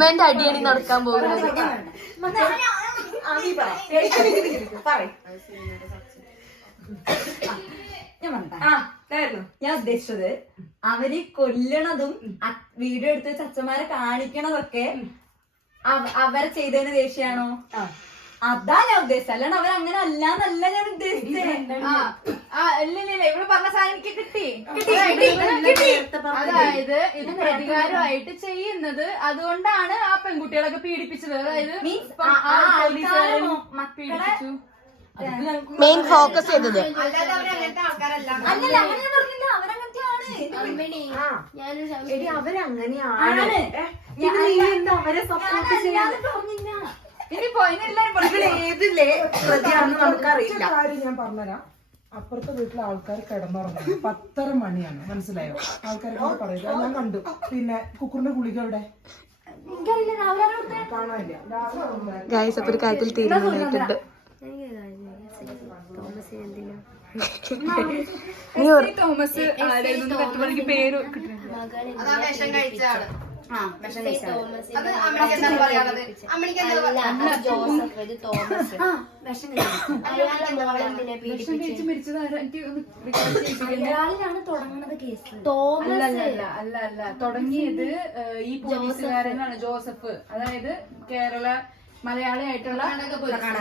സിനിമേന്റെ അടിയണി നടക്കാൻ പോകുന്നത്. ഞാൻ ഉദ്ദേശിച്ചത് അവര് കൊല്ലണതും വീഡിയോ എടുത്ത് അച്ഛന്മാരെ കാണിക്കണതൊക്കെ അവരെ ചെയ്തതിന് ദേഷ്യാണോ? അതാ ഞാൻ ഉദ്ദേശിച്ചത്. അല്ലാണ്ട് അവരങ്ങനെ അല്ലാന്നല്ല ഞാൻ ഉദ്ദേശിച്ചത്. ഇല്ല ഇവിടെ പറഞ്ഞ സാധനം എനിക്ക് കിട്ടി. അതായത് ഇത് പ്രതികാരമായിട്ട് ചെയ്യുന്നത്, അതുകൊണ്ടാണ് ആ പെൺകുട്ടികളൊക്കെ പീഡിപ്പിച്ചത്. അതായത് പീഡിപ്പിച്ചു. മെയിൻ ഫോക്കസ് ചെയ്തത് അല്ലല്ല, അങ്ങനെ പറഞ്ഞില്ല. അവരങ്ങനത്തെയാണ്. അവരെ സപ്പോർട്ട് ചെയ്യാൻ പറഞ്ഞില്ല. ഏതിലെ പ്രതിയാണെന്ന് നമുക്കറിയില്ല. കാര്യം ഞാൻ പറഞ്ഞുതരാം. അപ്പുറത്തെ വീട്ടിലെ ആൾക്കാർ കിടന്നുറങ്ങും. 10:30 മണിയാണ്, മനസ്സിലായോ? ആൾക്കാരൊക്കെ പറയുക ഞാൻ കണ്ടു. പിന്നെ കുക്കുറിന്റെ ഗുളിക എവിടെ കാണാനില്ല. ഗൈസ് അപ്പൊ ഒരു കാര്യത്തിൽ തീരുമാനമായിട്ടുണ്ട്. തോമസ് പേര് അല്ല തുടങ്ങിയത് ഈ പോലീസുകാരനാണ്, ജോസഫ്. അതായത് കേരള മലയാളി ആയിട്ടുള്ള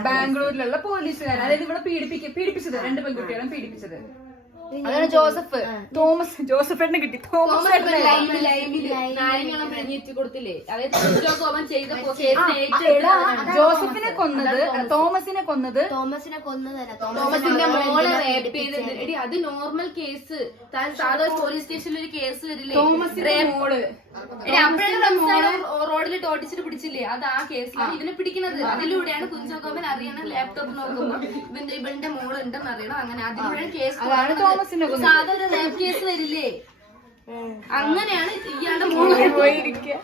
ബാംഗ്ലൂരിലുള്ള പോലീസുകാരൻ. അതായത് ഇവിടെ പീഡിപ്പിച്ചത് 2 പെൺകുട്ടികളും പീഡിപ്പിച്ചത്. അതാണ് ജോസഫ്. ജോസഫിനെ കിട്ടി. കൊടുത്തില്ലേ? അതായത് ജോസഫിനെ കൊന്നത്, തോമസിനെ തോമസിന്റെ മോളെ റേപ്പ് ചെയ്തിട്ട്. എടി അത് നോർമൽ കേസ്. സാധാരണ പോലീസ് സ്റ്റേഷനിൽ ഒരു കേസ് വരില്ലേ? തോമസിന്റെ മോള് റോഡിൽ ടോട്ടിച്ചിട്ട് പിടിച്ചില്ലേ? അത് ആ കേസിലാണ് ഇതിനെ പിടിക്കുന്നത്. അതിലൂടെയാണ് കുഞ്ചോകോമൻ അറിയണം, ലാപ്ടോപ്പ് നോക്കുമ്പോൾ ഇവന്റെ മോള് ഉണ്ടെന്ന് അറിയണം. അങ്ങനെ അതിലൂടെയാണ് കേസ്. സാധാരണ റേപ്പ് കേസ് വരില്ലേ? അങ്ങനെയാണ് ഇയാളുടെ മോള് പോയിരിക്കുക.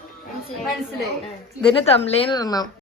മനസ്സിലായി? ഇതിന് തംബ്ലൈൻ ഇടണം.